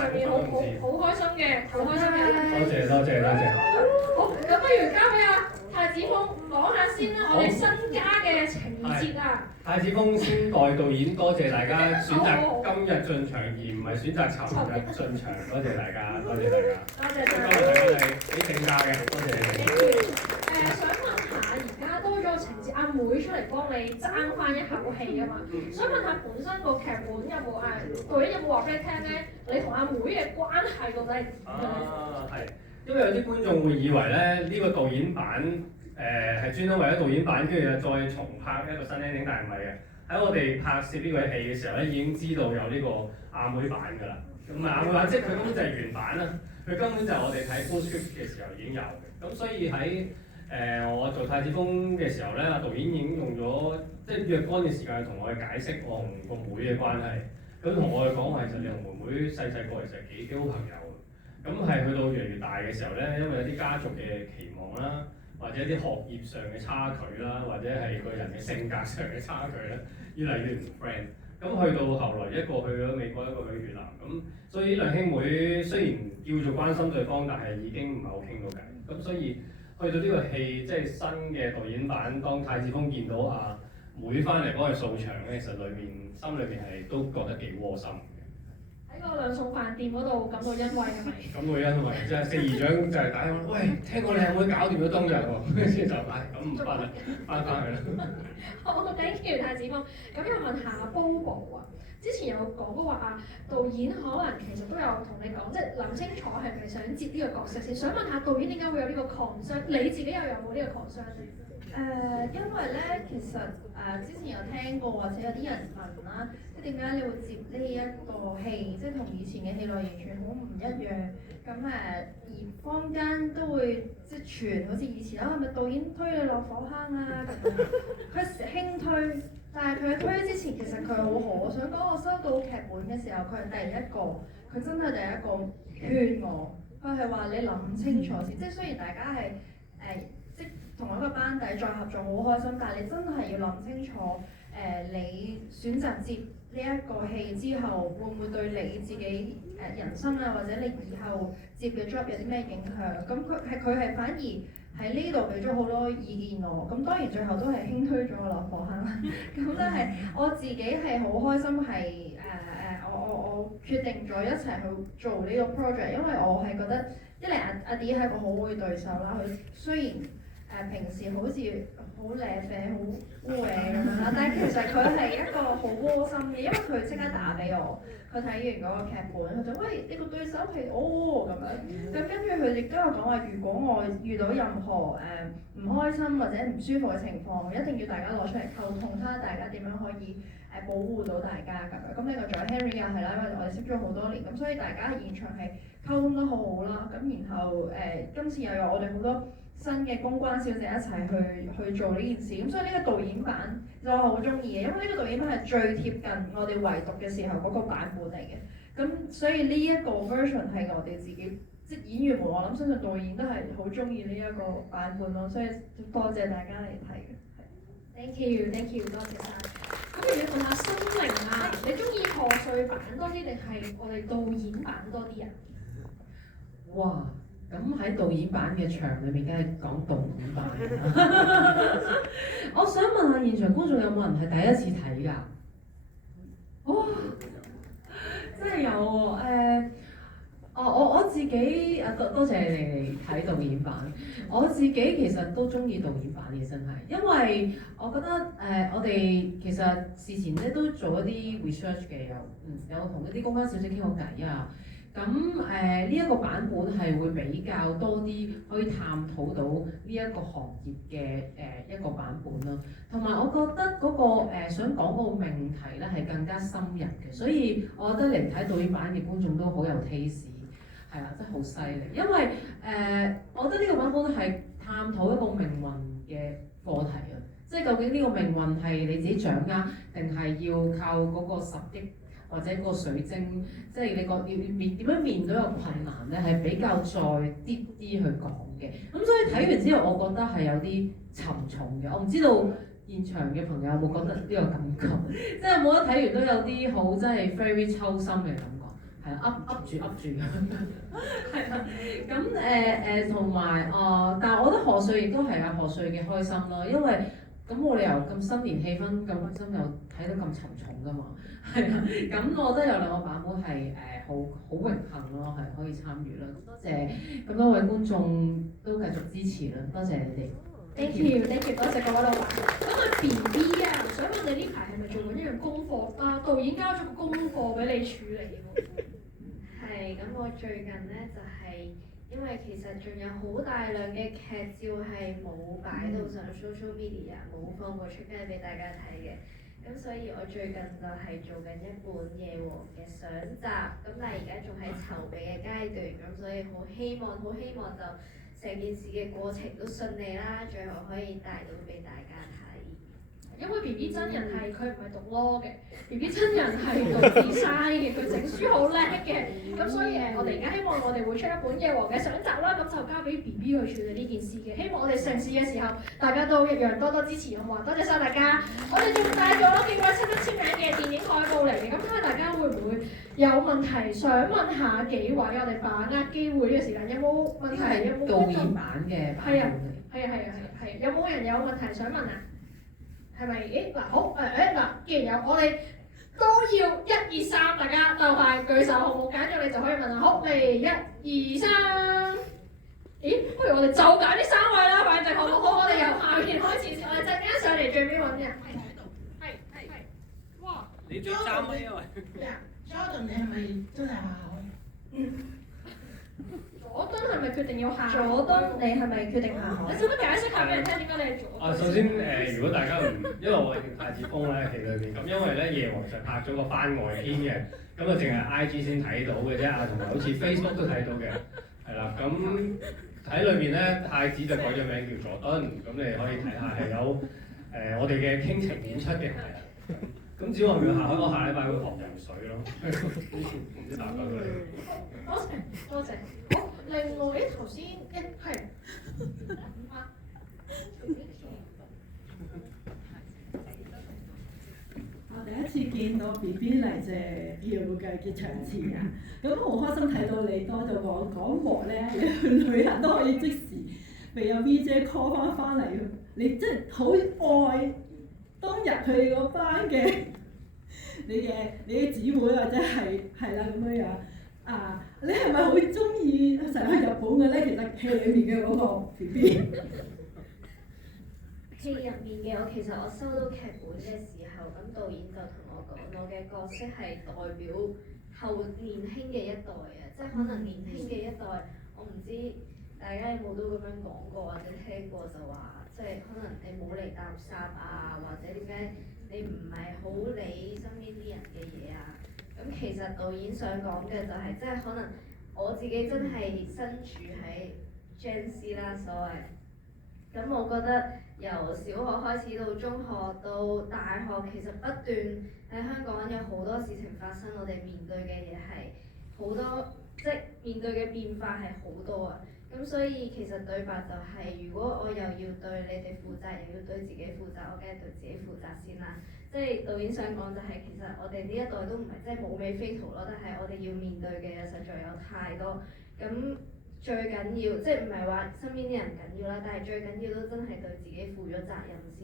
上面好開心嘅，好開心嘅。多謝。好，咁不如交俾阿太子峰講下先啦，我哋新加嘅情節啊。太子峰先代導演，多謝大家選擇今日進場而唔係選擇尋日進場，多謝大家。多謝大家。今日大家係幾正價嘅，多謝你哋。想問下，而家多咗個情節，阿妹出嚟幫你爭翻一口氣啊嘛。想問下本身個劇本有冇導演有冇話俾你聽咧？你同阿妹嘅關係到底係點嘅？係，因為有啲觀眾會以為咧呢個導演版係專登為咗導演版，跟住再重拍一個新 ending，但係唔係嘅。喺我哋拍攝呢個戲嘅時候咧，已經知道有呢個阿妹版㗎啦。咁阿妹版即係佢根本就係原版啦，佢根本就係我哋睇 full script 嘅時候已經有嘅。咁所以喺我做太子峰嘅時候咧，導演已經用咗即係若干嘅時間同我哋解釋我同個妹嘅關係。咁同我哋講話，其實你同妹妹細個其實幾好朋友。咁係去到越嚟越大嘅時候咧，因為有啲家族嘅期望啦，或者啲學業上嘅差距啦，或者係個人嘅性格上嘅差距咧，越嚟越唔 friend。咁去到後來，一個去咗美國，一個去越南。咁所以呢兩兄妹雖然叫做關心對方，但係已經唔係好傾到偈。咁所以去到呢個戲，即係新嘅導演版，當太子峰見到阿妹翻嚟幫佢掃場咧，其實心裏面係都覺得幾窩心。喺個兩餸飯店嗰度感到欣慰係咪？感到欣慰，即係四姨丈就係打電話，喂，聽講你阿妹搞掂咗冬日喎，跟住就咁唔翻啦，翻去啦。好 ，thank you 太子峰。咁又問下 Bobo 啊，之前有講過話導演可能其實都有同你講，即係諗清楚係咪想接呢個角色先。想問下導演點解會有呢個 concern？你自己又有冇呢個 concern 咧？因為咧，其實之前有聽過或者有啲人問啦，即係點解你會接呢一個戲，即係同以前嘅戲內完全好唔一樣。咁而坊間都會即係傳好似以前係咪導演推你落火坑啊咁樣，佢輕推，但係佢推之前其實佢好好。我想講我收到劇本嘅時候，佢係第一個，佢真係第一個勸我，佢係話你諗清楚先，即係雖然大家係即同一個班底再合作好開心，但係你真係要諗清楚，你選擇接呢一個戲之後，會唔會對你自己人生啊，或者你以後接嘅 job 有啲咩影響？咁佢係反而喺呢度俾咗好多意見我。咁當然最後都係輕推咗我落火坑啦。咁但係我自己係好開心係我決定咗一齊去做呢個 project，因為我係覺得一嚟阿 D 係一個好好嘅對手啦。佢雖然平時好似好瀨啡、好污嘢咁樣啦，但係其實佢係一個好窩心嘅，因為佢即刻打俾我，佢睇完嗰個劇本，佢就喂，你個對手係咁樣，咁跟住佢亦都有講話，如果我遇到任何唔開心或者唔舒服嘅情況，一定要大家攞出嚟溝通，睇下大家點樣可以保護到大家咁樣。咁呢個仲有 Henry 又係啦，因為我哋識咗好多年，咁所以大家喺現場係溝通得好好啦。咁然後今次又有我哋好多新嘅公關小姐一齊去做呢件事，咁所以呢個導演版就我好中意嘅，因為呢個導演版係最貼近我哋圍讀嘅時候嗰個版本嚟嘅，咁所以呢一個 version 係我哋自己即係演員們，我諗相信導演都係好中意呢一個版本咯，所以多謝大家嚟睇嘅。Thank you，多謝晒。咁如果問下心靈啊，你中意賀歲版多啲定係我哋導演版多啲啊？哇！咁喺導演版嘅場裏面，梗係講導演版啦。我想問下現場觀眾有冇人係第一次睇㗎？哇！真係有喎。我自己多謝你哋睇導演版。我自己其實都中意導演版嘅，真係，因為我覺得我哋其實事前咧都做一啲 research 嘅，有同一啲公關小姐傾過偈啊。咁呢一個版本係會比較多啲可以探討到呢一個行業嘅一個版本咯，同埋我覺得嗰個想講個命題咧係更加深入嘅，所以我覺得嚟睇導演版嘅觀眾都好有 taste， 係啦，真係好犀利，因為我覺得呢個版本係探討一個命運嘅課題啊，即係究竟呢個命運係你自己掌握，定係要靠嗰個10億？或者個水晶，即係你個要點樣面對一個困難咧，係比較再啲去講嘅。咁所以睇完之後，我覺得係有啲沉重嘅。我唔知道現場嘅朋友有冇覺得呢個感覺，即係冇得睇完都有啲好真係 very 抽心嘅感覺。係啦，噏住係啦，咁同埋但係我覺得賀歲亦都係賀歲嘅開心啦，因為咁冇理由咁新年氣氛咁開心又睇到咁沉重㗎嘛，係啊，咁我覺得有兩個版本係好榮幸咯，係可以參與啦，多謝咁多位觀眾都繼續支持啦，多謝你哋。Thank you，多謝各位老闆。咁啊 BB 啊，想問你呢排係咪做緊一樣功課啊？導演交咗個功課俾你處理喎。係，咁我最近咧就係、因為其實仲有好大量嘅劇照係冇擺到上 social media，冇放過出街俾大家睇嘅。咁所以我最近就係做緊一本《夜王》嘅上集，咁但係而家仲喺籌備嘅階段，咁所以好希望就成件事嘅過程都順利啦，最後可以帶到俾大家睇。因為 BB 真人係佢唔係讀 law 嘅，BB 真人係讀 design 嘅，佢整書好叻嘅，咁所以我哋而家希望我哋會出一本《夜王》嘅上集啦，咁就交俾 BB 去處理呢件事嘅。希望我哋成事嘅時候，大家都一樣多多支持，好唔好？多謝晒大家。我哋仲帶咗幾位親筆簽名嘅電影海報嚟嘅，咁睇下大家會唔會有問題想問下幾位？我哋把握機會呢個時間，有冇問題？有冇導演版嘅版本嚟？係，有冇人有問題想問啊？係咪？嗱好嗱，既然有我哋都要1、2、3，大家鬥快舉手，好冇？揀咗你就可以問啦。好，嚟1、2、3。咦？不如我哋就揀呢3位啦，反正好唔好？我哋由下邊開始先，我哋陣間上嚟最尾揾人。係。哇！你最3位啊喂。Jordan 你係咪真係下海？佐敦係咪決定要下海？佐敦你係咪決定下海？你使唔使解釋下俾人聽點解你係佐敦？首先如果大家唔，因為我係太子峰咧戲裏面咁，因為咧夜王就拍咗個番外篇嘅，咁啊淨係 IG 先睇到嘅啫，同埋好似 Facebook 都睇到嘅，係啦，咁喺裏面咧太子就改咗名叫佐敦，咁你可以睇下係有我哋嘅傾情演出嘅，係啦。咁只望佢下海，我下禮拜會學游水咯，唔知答唔答到你？多謝。好，另外頭先係。我第一次見到 BB 嚟謝票嘅場次啊，咁好開心睇到你多咗個講幕咧，你去旅行都可以即時被有 VJ call 翻嚟，你真係好愛當日佢哋嗰班嘅你嘅姊妹或者係啦咁樣樣啊，你係咪好中意成日去日本嘅咧？其實戲裏面嘅嗰個 BB。戲入面嘅我收到劇本嘅時候，咁導演就同我講，我嘅角色係代表後年輕嘅一代啊，即係可能年輕嘅一代，我唔知大家有冇都咁樣講過或者聽過，就話即係可能你冇嚟搭霎啊，或者點解你唔係好理身邊啲人嘅嘢啊？咁其實導演想講嘅就係，即係可能我自己真係身處喺 Gen Z 啦，所謂。咁我覺得由小學開始到中學到大學，其實不斷喺香港有好多事情發生，我哋面對嘅嘢係好多，即係面對嘅變化係好多啊。咁所以其實對白就係，如果我又要對你哋負責，又要對自己負責，我梗係對自己負責先啦。即係導演想講就係，其實我哋呢一代都唔係即係冇尾飛圖咯，但係我哋要面對嘅嘢實在有太多。咁最緊要，即係唔係話身邊啲人緊要啦，但係最緊要都真係對自己負咗責任先，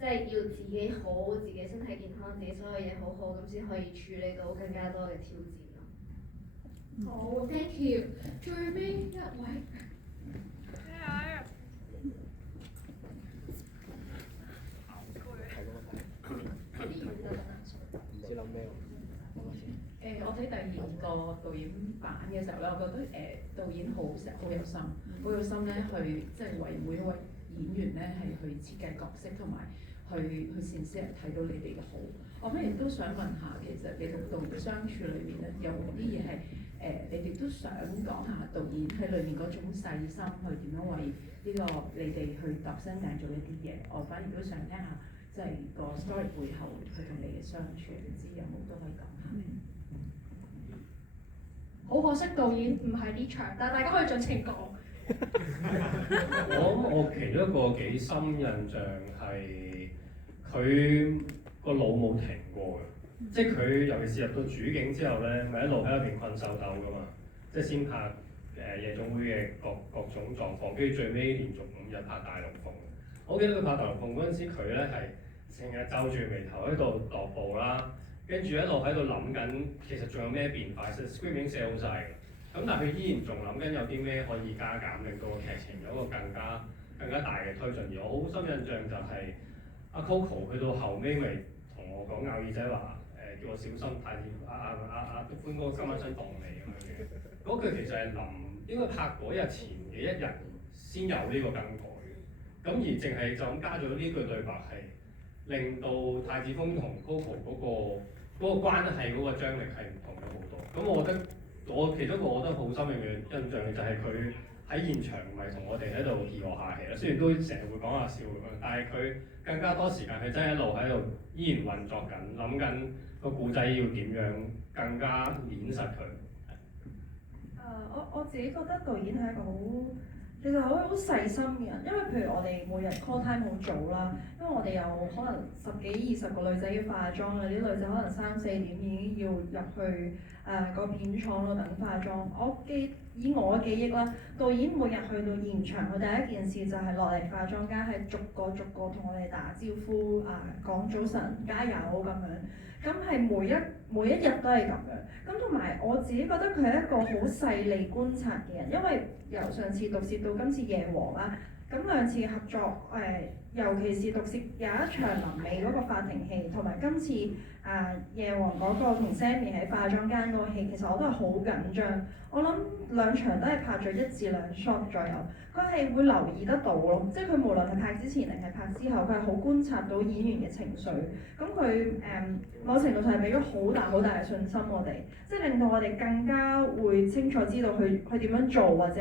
即係要自己好，自己身體健康，自己所有嘢好好，咁先可以處理到更加多嘅挑戰咯。好 ，thank you。最尾一位。唔知諗咩喎？我睇第2個導演版嘅時候咧，我覺得導演好有心，好有心咧去即係為每一位演員咧係去設計角色，同埋去善思人睇到你哋嘅好。我反而都想問下，其實你同導演相處裏面咧，有冇啲嘢係你哋都想講下導演喺裏面嗰種細心去點樣為呢個你哋去度身訂做一啲嘢？我反而都想聽下，即係個 story 背後佢同你嘅相處，唔知有冇都可以講下。好可惜導演唔係呢場，但係大家可以盡情講。我其中一個幾深印象係佢個腦冇停過嘅，即係佢尤其是入到主境之後咧，咪一路喺入邊困獸鬥噶嘛，即係先拍夜總會嘅各種狀況，跟住最尾連續5日拍大龍鳳。我記得佢拍大龍鳳嗰陣時，佢咧係成日皺住眉頭喺度踱步啦，跟住一路喺度諗緊其實仲有咩變化，其實 script 已經寫好晒嘅。咁但係佢依然仲諗緊有啲咩可以加減，令到個劇情有一個更加大嘅推進。而我好深印象就係阿 Coco 去到後尾咪同我講咬耳仔話叫我小心太子阿督官哥今晚想動你咁樣嘅。嗰句其實係應該拍嗰日前嘅1日先有呢個更改嘅。咁而淨係就咁加咗呢句對白係令到太子峰同 Coco 嗰個關係嗰個張力係唔同咗好多。咁我覺得其中一個我覺得好深嘅印象就係佢喺現場唔係同我哋喺度協和下戲啦，雖然都成日會講下笑咁樣，但係佢更加多時間佢真係一路喺度依然運作緊，諗緊個故仔要點樣更加捏實佢。我自己覺得導演係一個其實好細心嘅人，因為譬如我哋每日 call time 好早啦，因為我哋有可能10幾20個女仔要化妝嘅，啲女仔可能3、4點已經要入去個片廠度等化妝。以我嘅記憶啦，導演每日去到現場，佢第一件事就係落嚟化妝間，係逐個同我哋打招呼講早晨加油咁樣。咁係每一日都係咁樣，咁同埋我自己覺得佢係一個好細膩觀察嘅人，因為由上次毒舌到今次夜王啦，咁2次合作尤其是毒舌有一場臨尾嗰個法庭戲，同埋今次夜王嗰個同 Sammy 喺化妝間嗰個戲，其實我都係好緊張。我諗2場都係拍咗1至2 shot 左右，佢係會留意得到咯，即係佢無論係拍之前定係拍之後，佢係好觀察到演員嘅情緒。咁佢某程度上係俾咗好大嘅信心我哋，即係令到我哋更加會清楚知道佢點樣做，或者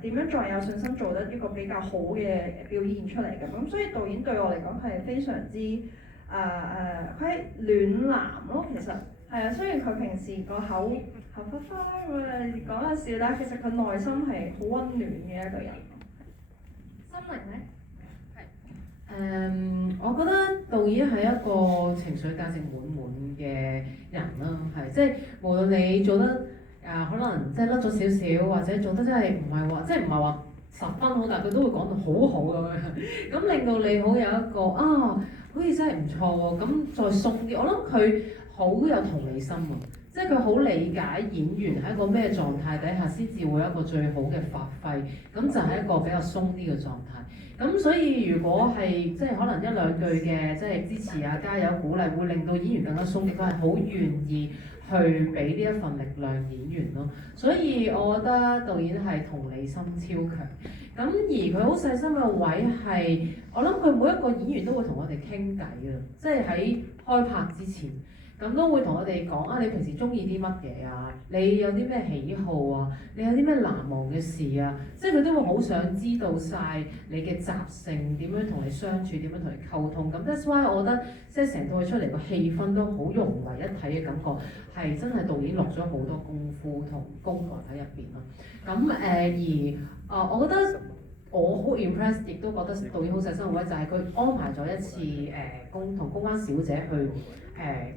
點樣再有信心做得一個比較好嘅表現出嚟嘅。咁所以導演對我嚟講係非常之佢係暖男咯，其實係啊。雖然佢平時個口花花講下笑，但係其實佢內心係好溫暖嘅一個人。心靈咧？我覺得導演係一個情緒價值滿嘅人啦，係即係無論你做得可能即係甩咗少少，或者做得真係唔係話10分好，但係佢都會講到好好咁樣，咁令到你好有一個好似真係唔錯喎，咁再鬆啲。我諗佢好有同理心喎，即係佢好理解演員喺一個咩狀態底下先至會有一個最好嘅發揮，咁就係一個比較鬆啲嘅狀態。咁所以如果係即係可能1、2句嘅即係支持加油鼓勵，會令到演員更加鬆啲，佢係好願意去俾呢一份力量演員咯。所以我覺得導演係同理心超強。咁而佢好細心嘅位係，我諗佢每一個演員都會同我哋傾偈嘅，即係喺開拍之前。咁都會同我哋講你平時中意啲乜嘢啊？你有啲咩喜好啊？你有啲咩難忘嘅事啊？即係佢都會好想知道晒你嘅習性，點樣同你相處，點樣同你溝通。咁 that's why 我覺得即係成套戲出嚟個氣氛都好融為一體嘅感覺，係真係導演落咗好多功夫同功能喺入邊咯。咁我覺得我好 impress， 亦都覺得導演好細心嘅位就係佢安排咗一次同公關小姐去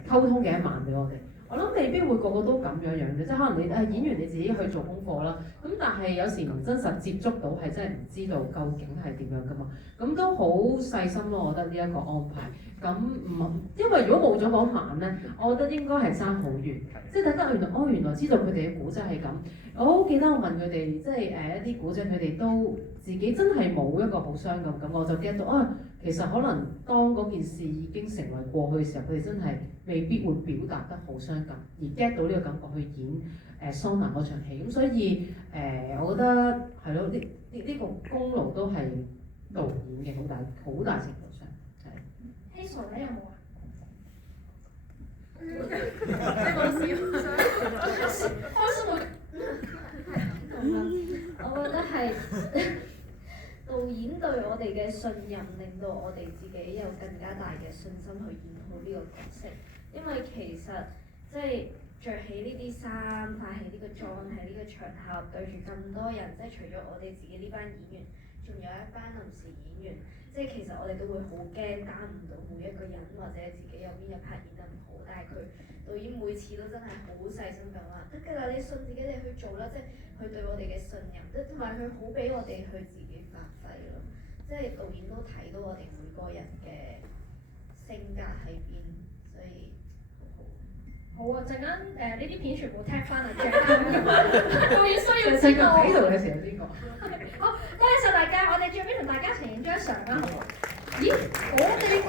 溝通嘅一晚俾我哋。我諗未必會個個都咁樣嘅，即係可能你演員你自己去做功課啦。咁但係有時唔真實接觸到係真係唔知道究竟係點樣噶嘛。咁都好細心咯，我覺得呢一個安排。咁因為如果冇咗嗰晚咧，我覺得應該係爭好遠。即係大家原來知道佢哋嘅古仔係咁。我好記得我問佢哋，即係一啲古仔，佢哋都自己真係冇一個好傷感咁，我就 get 到其實可能當嗰件事已經成為過去嘅時候，佢哋真係未必會表達得好傷感，而 get 到呢個感覺去演桑拿嗰場戲。咁所以我覺得係咯，呢個功勞都係導演嘅好大程度上係。希傻咧有冇啊？我覺得係導演對我哋嘅信任，令到我哋自己有更加大嘅信心去演好呢個角色。因為其實即係着起呢啲衫，化起呢個妝，喺呢個場合對住咁多人，即係除咗我哋自己呢班演員，仲仲有一班臨時演員，即係其實我哋都會好驚擔唔到每一個人，或者自己有邊一 part 演得唔好，但係佢導演每次都真係好細心咁話，得㗎啦，你信自己你去做啦，即係佢對我哋嘅信任，同埋佢好俾我哋去自己發揮咯，即係導演都睇到我哋每個人嘅性格喺邊，所以好啊！陣間呢啲片全部踢翻嚟，最導演需要知道。喺度嘅時候邊個？好，多謝晒大家，我哋最尾同大家一齊影張相啦。咦，我哋